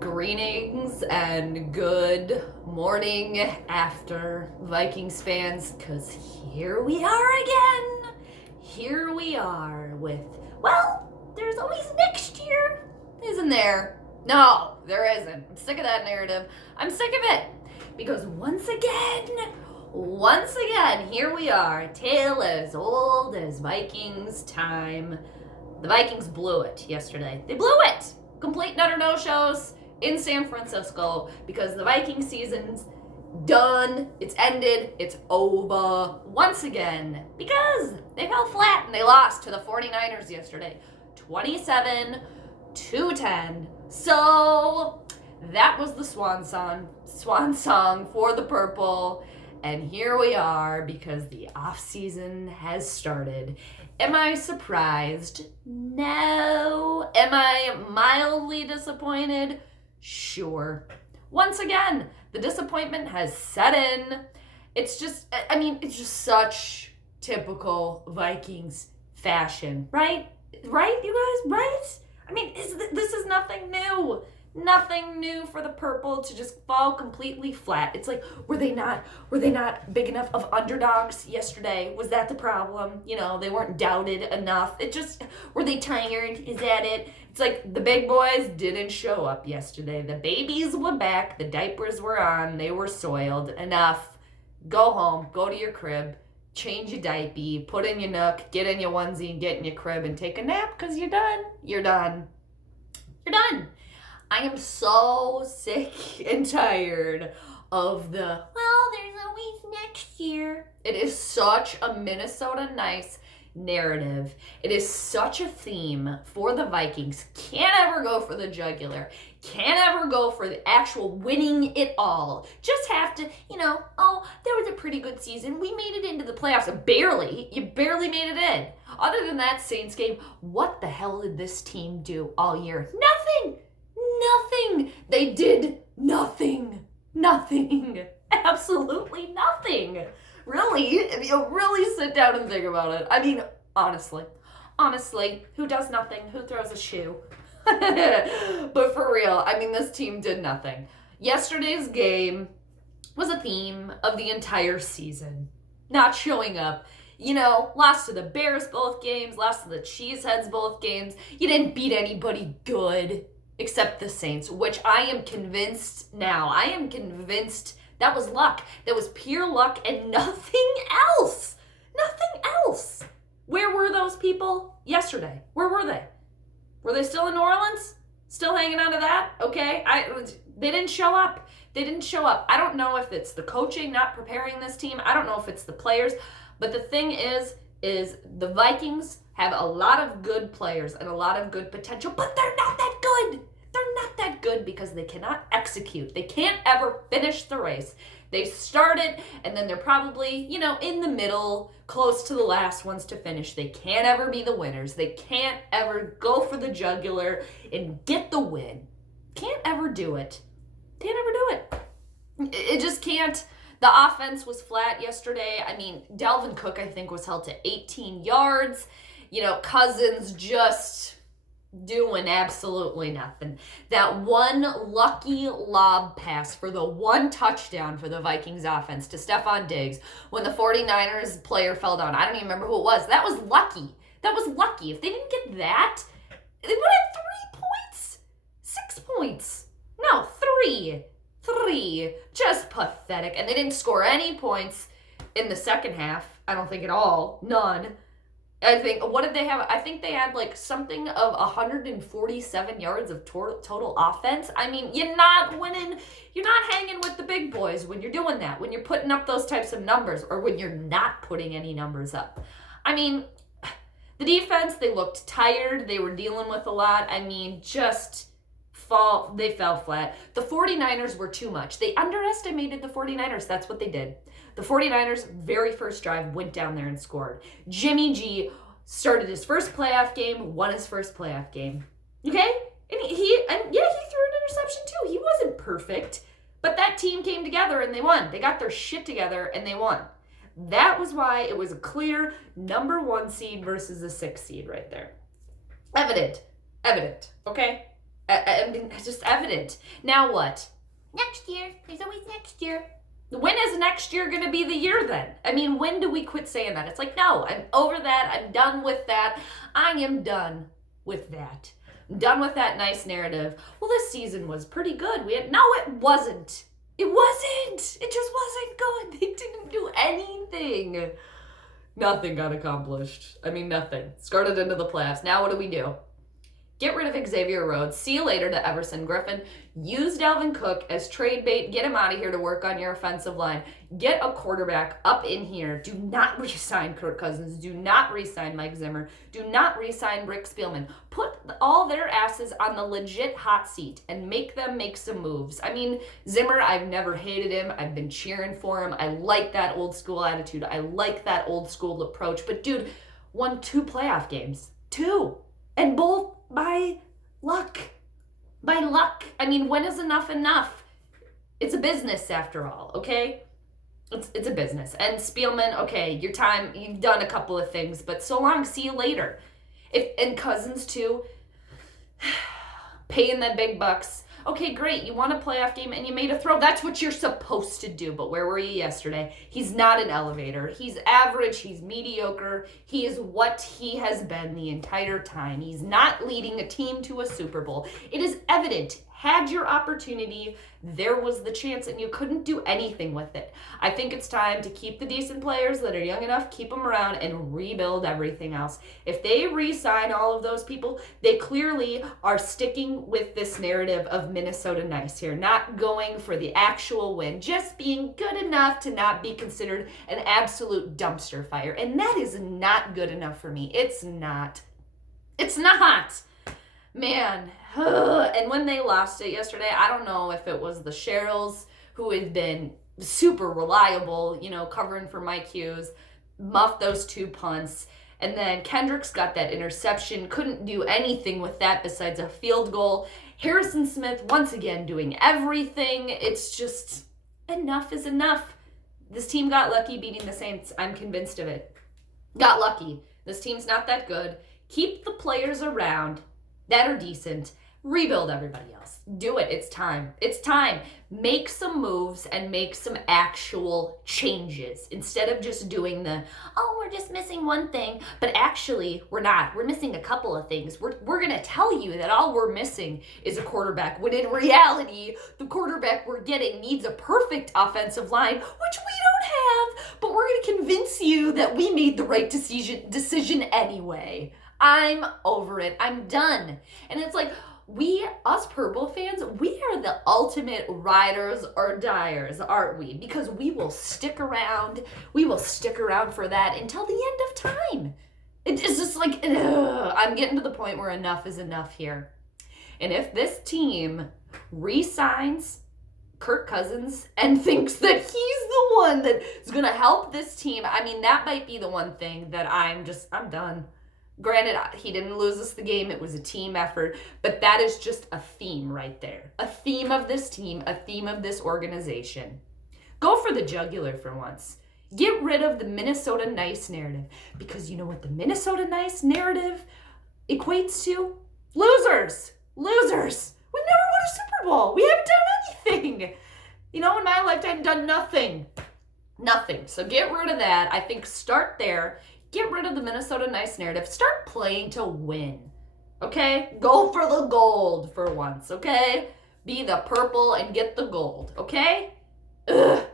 Greetings and good morning after Vikings fans, because here we are again. Here we are with, well, there's always next year, isn't there? No, there isn't. I'm sick of that narrative. I'm sick of it. Because once again, here we are. Tale as old as Vikings time. The Vikings blew it yesterday. They blew it! Complete nutter no-shows in San Francisco because the Viking season's done, it's ended, it's over once again because they fell flat and they lost to the 49ers yesterday, 27-10. So that was the swan song for the purple. And here we are because the off season has started. Am I surprised? No. Am I mildly disappointed? Sure. Once again, the disappointment has set in. It's just such typical Vikings fashion, right? Right, you guys? Right? I mean, this is nothing new. Nothing new for the purple to just fall completely flat. It's like, were they not big enough of underdogs yesterday? Was that the problem? You know, they weren't doubted enough. Were they tired? Is that it? It's like the big boys didn't show up yesterday. The babies were back. The diapers were on. They were soiled. Enough. Go home. Go to your crib. Change your diaper. Put in your nook. Get in your onesie and get in your crib and take a nap because you're done. You're done. You're done. I am so sick and tired of there's always next year. It is such a Minnesota nice narrative. It is such a theme for the Vikings. Can't ever go for the jugular. Can't ever go for the actual winning it all. Just have to, that was a pretty good season. We made it into the playoffs. Barely. You barely made it in. Other than that Saints game, what the hell did this team do all year? Nothing. They did nothing. Absolutely nothing. Really, if you really sit down and think about it. I mean, honestly, who does nothing? Who throws a shoe? But for real, I mean, this team did nothing. Yesterday's game was a theme of the entire season. Not showing up. Lost to the Bears both games, lost to the Cheeseheads both games. You didn't beat anybody good. Except the Saints, which I am convinced that was luck. That was pure luck and nothing else. Nothing else. Where were those people yesterday? Where were they? Were they still in New Orleans? Still hanging on to that? Okay. They didn't show up. I don't know if it's the coaching not preparing this team. I don't know if it's the players. But the thing is the Vikings have a lot of good players and a lot of good potential, but they're not that good. They're not that good because they cannot execute. They can't ever finish the race. They started, and then they're probably, in the middle, close to the last ones to finish. They can't ever be the winners. They can't ever go for the jugular and get the win. Can't ever do it. It just can't. The offense was flat yesterday. I mean, Dalvin Cook, I think, was held to 18 yards. Cousins just doing absolutely nothing. That one lucky lob pass for the one touchdown for the Vikings offense to Stephon Diggs when the 49ers player fell down. I don't even remember who it was. That was lucky. If they didn't get that, they would have 3 points. 6 points. No, 3. Just pathetic. And they didn't score any points in the second half. I don't think at all. None. I think, what did they have? I think they had something of 147 yards of total offense. I mean, you're not winning. You're not hanging with the big boys when you're doing that, when you're putting up those types of numbers, or when you're not putting any numbers up. I mean, the defense, they looked tired. They were dealing with a lot. I mean, they fell flat. The 49ers were too much. They underestimated the 49ers. That's what they did. The 49ers' very first drive went down there and scored. Jimmy G started his first playoff game, won his first playoff game. Okay? And he threw an interception too. He wasn't perfect, but that team came together and they won. They got their shit together and they won. That was why it was a clear number 1 seed versus a 6 seed right there. Evident. Okay? I mean, it's just evident. Now what? Next year. There's always next year. When is next year going to be the year then? I mean, when do we quit saying that? It's like, no, I'm over that. I'm done with that. I am done with that. I'm done with that nice narrative. Well, this season was pretty good. No, it wasn't. It wasn't. It just wasn't good. They didn't do anything. Nothing got accomplished. I mean, nothing. Skirted into the playoffs. Now what do? Get rid of Xavier Rhodes. See you later to Everson Griffin. Use Dalvin Cook as trade bait. Get him out of here to work on your offensive line. Get a quarterback up in here. Do not re-sign Kirk Cousins. Do not re-sign Mike Zimmer. Do not re-sign Rick Spielman. Put all their asses on the legit hot seat and make them make some moves. I mean, Zimmer, I've never hated him. I've been cheering for him. I like that old school attitude. I like that old school approach. But dude, won 2 playoff games. 2. And both by luck. By luck. I mean, when is enough enough? It's a business after all, okay? It's a business. And Spielman, okay, your time, you've done a couple of things, but so long, see you later. And Cousins too, paying the big bucks. Okay, great, you won a playoff game and you made a throw. That's what you're supposed to do, but where were you yesterday? He's not an elevator. He's average, he's mediocre. He is what he has been the entire time. He's not leading a team to a Super Bowl. It is evident. Had your opportunity, there was the chance, and you couldn't do anything with it. I think it's time to keep the decent players that are young enough, keep them around, and rebuild everything else. If they re-sign all of those people, they clearly are sticking with this narrative of Minnesota nice here, not going for the actual win, just being good enough to not be considered an absolute dumpster fire. And that is not good enough for me. It's not. It's not. Man, and when they lost it yesterday, I don't know if it was the Sherrills, who had been super reliable, covering for Mike Hughes, muffed those 2 punts, and then Kendricks got that interception, couldn't do anything with that besides a field goal. Harrison Smith, once again, doing everything. It's just, enough is enough. This team got lucky beating the Saints. I'm convinced of it. Got lucky. This team's not that good. Keep the players around that are decent. Rebuild everybody else. Do it. It's time. It's time. Make some moves and make some actual changes instead of just doing we're just missing one thing. But actually, we're not. We're missing a couple of things. We're going to tell you that all we're missing is a quarterback, when in reality, the quarterback we're getting needs a perfect offensive line, which we don't have. But we're going to convince you that we made the right decision anyway. I'm over it. I'm done. And it's like, us Purple fans, we are the ultimate riders or diers, aren't we? Because we will stick around. We will stick around for that until the end of time. It's just like, I'm getting to the point where enough is enough here. And if this team re-signs Kirk Cousins and thinks that he's the one that is going to help this team, I mean, that might be the one thing that I'm done. Granted, he didn't lose us the game. It was a team effort. But that is just a theme right there. A theme of this team, a theme of this organization. Go for the jugular for once. Get rid of the Minnesota nice narrative. Because you know what the Minnesota nice narrative equates to? Losers. Losers. We've never won a Super Bowl. We haven't done anything. In my lifetime, done nothing. Nothing. So get rid of that. I think start there. Get rid of the Minnesota nice narrative. Start playing to win, okay? Go for the gold for once, okay? Be the purple and get the gold, okay? Ugh.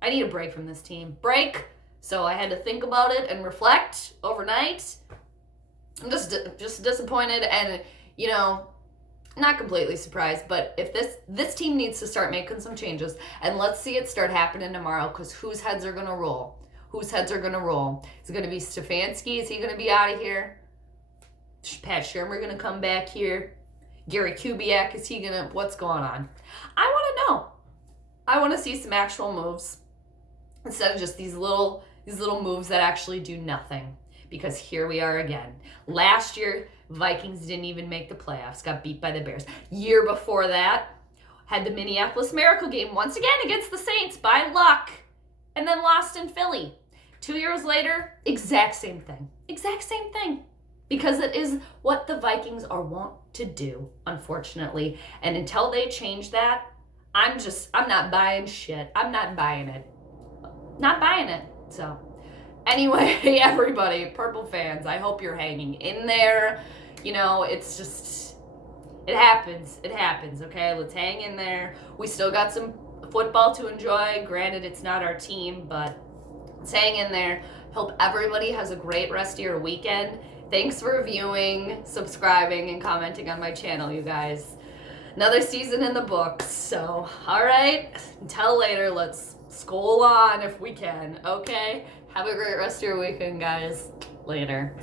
I need a break from this team. Break. So I had to think about it and reflect overnight. I'm just disappointed and, not completely surprised. But if this team needs to start making some changes, and let's see it start happening tomorrow, because whose heads are going to roll? Whose heads are going to roll? Is it going to be Stefanski? Is he going to be out of here? Pat Shurmur going to come back here? Gary Kubiak, is he going to... What's going on? I want to know. I want to see some actual moves instead of just these little moves that actually do nothing. Because here we are again. Last year, Vikings didn't even make the playoffs. Got beat by the Bears. Year before that, had the Minneapolis Miracle game once again against the Saints by luck. And then lost in Philly. 2 years later, exact same thing. Exact same thing. because it is what the Vikings are wont to do, unfortunately. And until they change that, I'm not buying shit. I'm not buying it. Not buying it. So, anyway, everybody, Purple fans, I hope you're hanging in there. You know, it's just, it happens. It happens, okay? Let's hang in there. We still got some football to enjoy. Granted, it's not our team, but let's hang in there. Hope everybody has a great rest of your weekend. Thanks for viewing, subscribing, and commenting on my channel, you guys. Another season in the books. So, all right. Until later, let's skol on if we can, okay? Have a great rest of your weekend, guys. Later.